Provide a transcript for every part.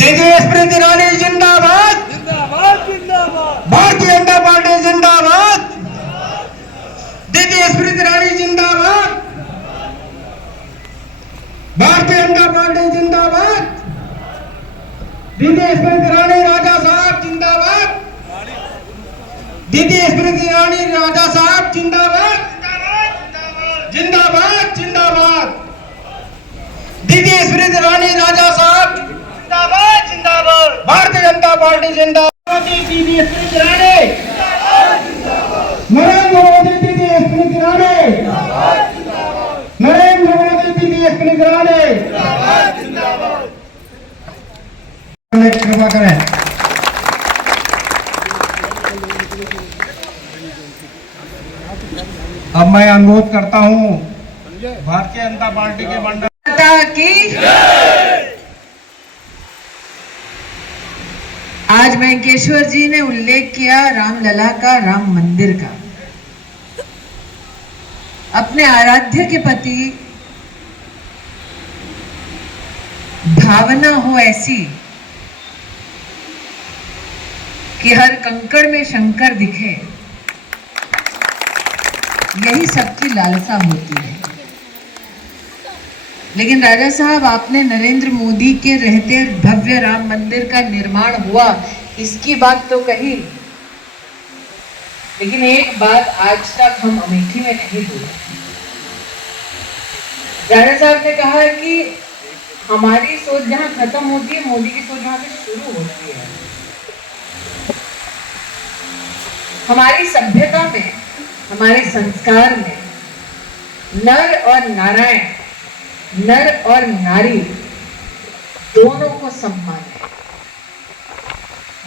दीदी स्मृति ईरानी जिंदाबाद, जिंदाबाद जिंदाबाद, भारतीय जनता पार्टी जिंदाबाद, दीदी स्मृति ईरानी जिंदाबाद, भारतीय जनता पार्टी जिंदाबाद, दीदी स्मृति ईरानी राजा साहब जिंदाबाद, दीदी स्मृति ईरानी राजा साहब जिंदाबाद, जिंदाबाद जिंदाबाद, दीदी स्मृति ईरानी राजा साहब जिंदाबाद जिंदाबाद, भारतीय जनता पार्टी जिंदाबाद, दीदी स्मृति ईरानी नरेंद्र मोदी, दीदी स्मृति ईरानी नरेंद्र मोदी, दीदी स्मृति ईरानी कृपा करें। अब मैं अनुरोध करता हूं भारतीय जनता पार्टी के मंडल की आज वेंकटेश्वर जी ने उल्लेख किया रामलला का, राम मंदिर का। अपने आराध्य के प्रति भावना हो ऐसी कि हर कंकड़ में शंकर दिखे, यही सबकी लालसा होती है। लेकिन राजा साहब, आपने नरेंद्र मोदी के रहते भव्य राम मंदिर का निर्माण हुआ, इसकी बात तो कही, लेकिन एक बात आज तक हम अमेठी में नहीं बोले। राजा साहब ने कहा कि हमारी सोच जहां खत्म होती है, मोदी की सोच वहां से शुरू होती है। हमारी सभ्यता में, हमारे संस्कार में नर और नारायण, नर और नारी दोनों को सम्मान है।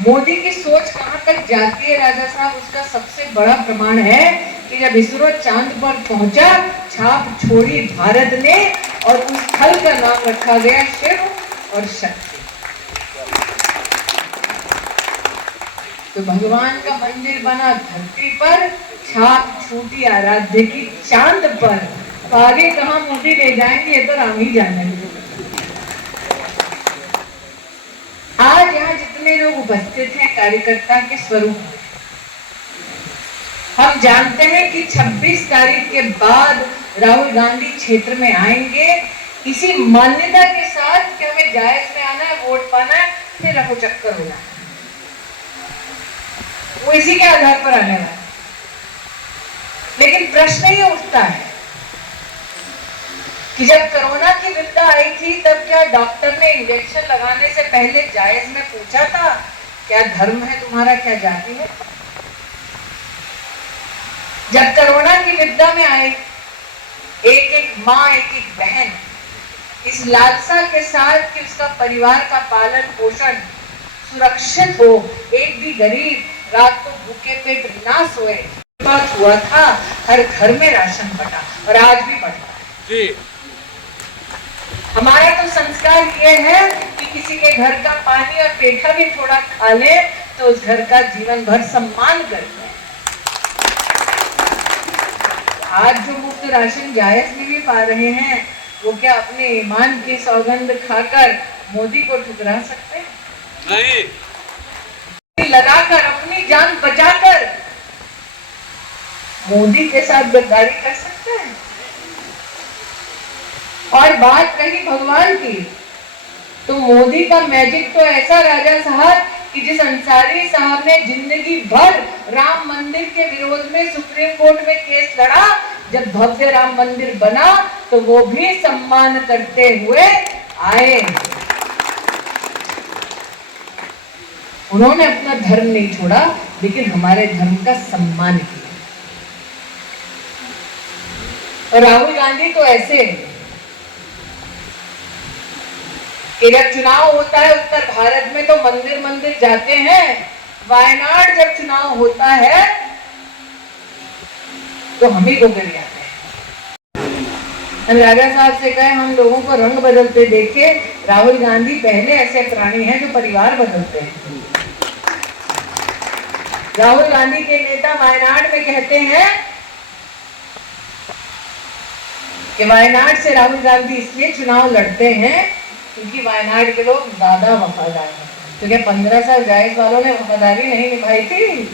मोदी की सोच कहां तक जाती है राजा साहब, उसका सबसे बड़ा प्रमाण है कि जब इसरो चांद पर पहुंचा, छाप छोड़ी भारत ने और उस स्थल का नाम रखा गया शिव और शक्ति। तो भगवान का मंदिर बना धरती पर, छाप छूटी आराध्य की चांद पर। तो आगे कहां मोदी ले जाएंगे ये तो राम ही जाने। आज यहाँ जितने लोग उपस्थित हैं कार्यकर्ता के स्वरूप, हम जानते हैं कि 26 तारीख के बाद राहुल गांधी क्षेत्र में आएंगे इसी मान्यता के साथ कि हमें जायज में आना है, वोट पाना है, फिर रफू चक्कर होना है। वो इसी के आधार पर आने वाला है। लेकिन प्रश्न ये उठता है कि जब कोरोना की विपदा आई थी, तब क्या डॉक्टर ने इंजेक्शन लगाने से पहले जायज में पूछा था क्या धर्म है तुम्हारा, क्या जाति है? जब कोरोना की विपदा में आए, एक एक माँ, एक एक बहन इस लालसा के साथ कि उसका परिवार का पालन पोषण सुरक्षित हो, एक भी गरीब रात को भूखे पेट ना सोए, बात हुआ था। हर घर में राशन बटा और आज भी बढ़ता है। हमारा तो संस्कार ये है कि किसी के घर का पानी और पेठा भी थोड़ा खा ले तो उस घर का जीवन भर सम्मान करते हैं। आज जो मुफ्त राशन जायज में भी पा रहे हैं, वो क्या अपने ईमान की सौगंध खाकर मोदी को ठुकरा सकते हैं? नहीं। लगाकर, अपनी जान बचाकर मोदी के साथ गद्दारी कर सकते हैं? और बात कही भगवान की, तो मोदी का मैजिक तो ऐसा राजा साहब कि जिस अंसारी साहब ने जिंदगी भर राम मंदिर के विरोध में सुप्रीम कोर्ट में केस लड़ा, जब भव्य राम मंदिर बना तो वो भी सम्मान करते हुए आए। उन्होंने अपना धर्म नहीं छोड़ा, लेकिन हमारे धर्म का सम्मान किया। और राहुल गांधी तो ऐसे कि जब चुनाव होता है उत्तर भारत में तो मंदिर मंदिर जाते हैं, वायनाड जब चुनाव होता है तो हम ही को कर जाते हैं। हम राजा साहब से कहे हम लोगों को रंग बदलते देखे, राहुल गांधी पहले ऐसे प्राणी हैं जो परिवार बदलते हैं। राहुल गांधी के नेता वायनाड में कहते हैं कि वायनाड से राहुल गांधी इसलिए चुनाव लड़ते हैं क्योंकि वायनाड के लोग ज्यादा वफादार हैं। तो क्या 15 साल जायज वालों ने वफादारी नहीं निभाई थी?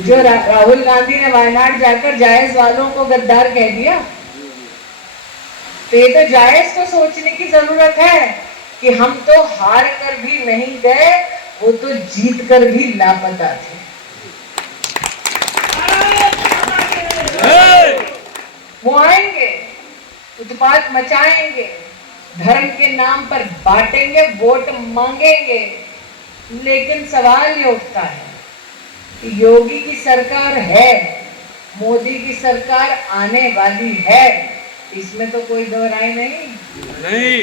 जो राहुल गांधी ने वायनाड जाकर जायज वालों को गद्दार कह दिया। तो ये तो जायज को सोचने की जरूरत है कि हम तो हार कर भी नहीं गए, वो तो जीत कर भी लापता थे। वो आएंगे, उत्पात मचाएंगे, धर्म के नाम पर बांटेंगे, वोट मांगेंगे। लेकिन सवाल ये उठता है कि योगी की सरकार है, मोदी की सरकार आने वाली है, इसमें तो कोई दो राय नहीं।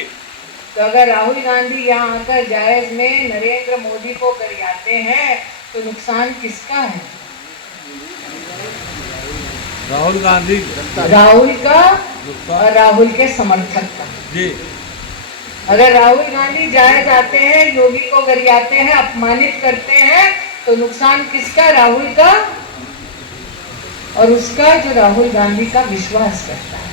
तो अगर राहुल गांधी यहाँ आकर जायज में नरेंद्र मोदी को गरियाते हैं तो नुकसान किसका है? राहुल गांधी, राहुल का और राहुल के समर्थक का जी। अगर राहुल गांधी जायज आते हैं, योगी को गरियाते हैं, अपमानित करते हैं, तो नुकसान किसका? राहुल का और उसका जो राहुल गांधी का विश्वास करता है।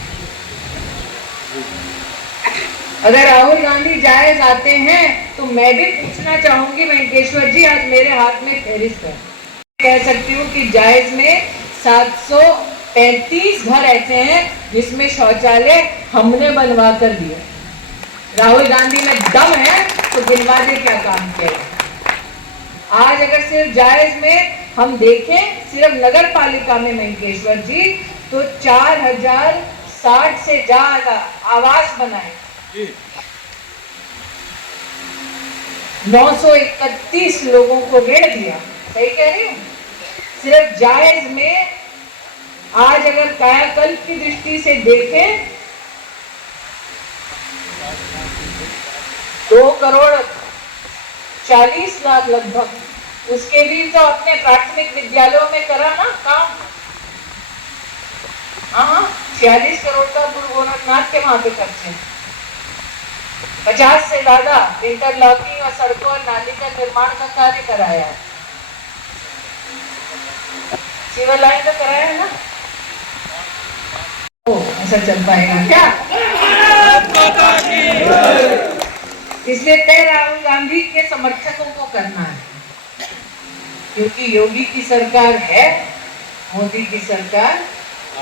अगर राहुल गांधी जायज आते हैं तो मैं भी पूछना चाहूंगी, वेंकटेश्वर जी आज मेरे हाथ में फहरिस्त है, कह सकती हूँ कि जायज में 735 घर ऐसे हैं जिसमें शौचालय हमने बनवा कर दिए। राहुल गांधी में दम है तो गिनवा दे क्या काम किया। आज अगर सिर्फ जायज में हम देखें, सिर्फ नगर पालिका में वेंकटेश्वर जी, तो 4060 से ज्यादा आवास बनाए, 931 लोगों को ऋण दिया। सही कह रही हूँ? सिर्फ जायज में आज अगर कायाकल्प की दृष्टि से देखें 2,40,00,000 लगभग, उसके भी तो अपने प्राथमिक विद्यालयों में करा ना काम। हाँ, 46 करोड़ का गुरु गोरखनाथ के वहां पे खर्चे, 50 से ज्यादा इंटरलॉकिंग और सड़कों और नाली का निर्माण का कार्य कराया है। सिविल लाइन तो कराया है ना? ओ, ऐसा चल पाएगा क्या? इसलिए तय राहुल गांधी के समर्थकों को करना है, क्योंकि योगी की सरकार है, मोदी की सरकार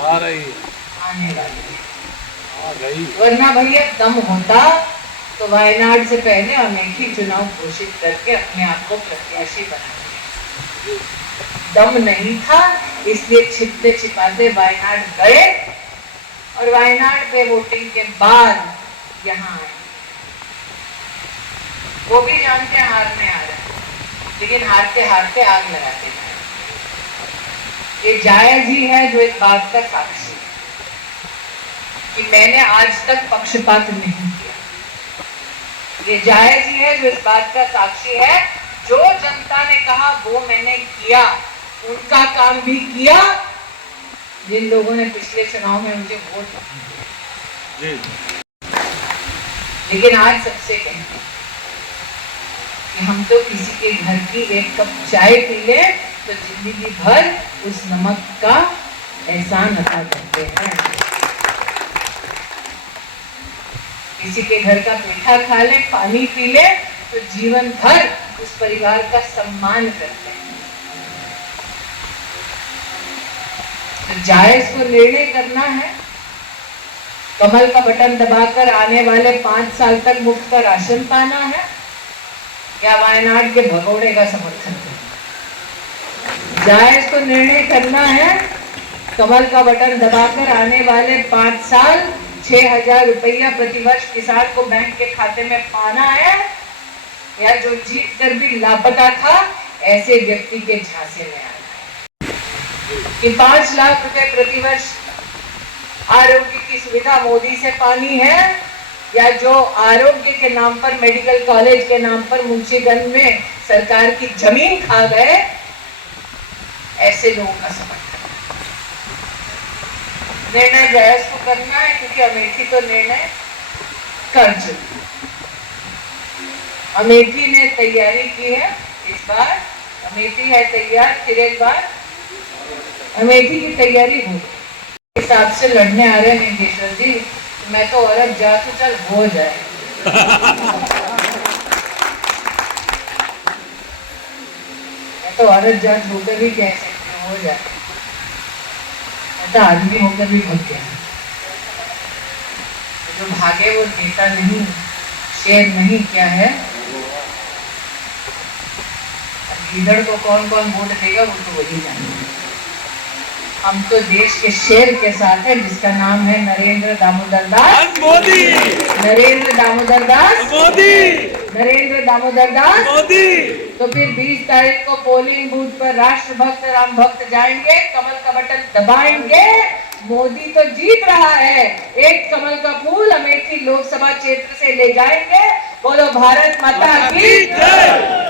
आ रही, आने वाली है। आ रही। वरना भैया दम होता तो वायनाड से पहले अमेठी चुनाव घोषित करके अपने आप को प्रत्याशी बना। दम नहीं था, इसलिए छिपते छिपाते वायनाड गए और वायनाड पे वोटिंग के बाद यहाँ आए। वो भी जानते हैं हारने आ रहे हैं, लेकिन हारते हारते आग लगाते हैं। ये जायज ही है जो इस बात का साक्षी है कि मैंने आज तक पक्षपात नहीं किया। ये जायज ही है जो इस बात का साक्षी है, जो जनता ने कहा वो मैंने किया, उनका काम भी किया, जिन लोगों ने पिछले चुनाव में मुझे वोट दिए। लेकिन आज सबसे कहते हैं कि हम तो किसी के घर की एक कप चाय पी ले तो जिंदगी भर उस नमक का एहसान अदा करते हैं। किसी के घर का पेठा खा ले, पानी पी ले तो जीवन भर उस परिवार का सम्मान करते हैं। तो जायज को निर्णय करना है, कमल का बटन दबाकर आने वाले 5 साल तक मुफ्त का राशन पाना है, या वायनाड के भगोड़े का समर्थन करना। जायज को निर्णय करना है, कमल का बटन दबाकर आने वाले 5 साल 6,000 रुपया प्रतिवर्ष किसान को बैंक के खाते में पाना है, या जो जीत कर भी लापता था ऐसे व्यक्ति के झांसे में आना है कि 5 लाख रुपए प्रतिवर्ष आरोग्य की सुविधा मोदी से पानी है, या जो आरोग्य के नाम पर, मेडिकल कॉलेज के नाम पर मुंशीगंज में सरकार की जमीन खा गए, ऐसे लोगों का समर्थन। निर्णय जायज को करना है, क्योंकि अमेठी तो निर्णय कर चुकी। अमेठी ने तैयारी की है, इस बार अमेठी है तैयार, फिर एक बार अमेठी की तैयारी हो हिसाब से लड़ने आ रहे हैं वेंकटेश्वर जी। मैं तो औरत जा तो चल हो जाए, तो औरत जात होकर भी कह सकते हो जाए, ऐसा आदमी होकर भी भग गया। जो भागे वो नेता नहीं, शेर नहीं, क्या है? गीदड़ को कौन कौन वोट देगा वो तो वही जाने। हम तो देश के शेर के साथ है जिसका नाम है नरेंद्र दामोदर दास मोदी। नरेंद्र दामोदर दास मोदी। नरेंद्र दामोदर दास मोदी। तो फिर 20 तारीख को पोलिंग बूथ पर राष्ट्रभक्त राम भक्त जाएंगे, कमल का बटन दबाएंगे। मोदी तो जीत रहा है, एक कमल का फूल अमेठी लोकसभा क्षेत्र से ले जाएंगे। बोलो भारत माता की जय।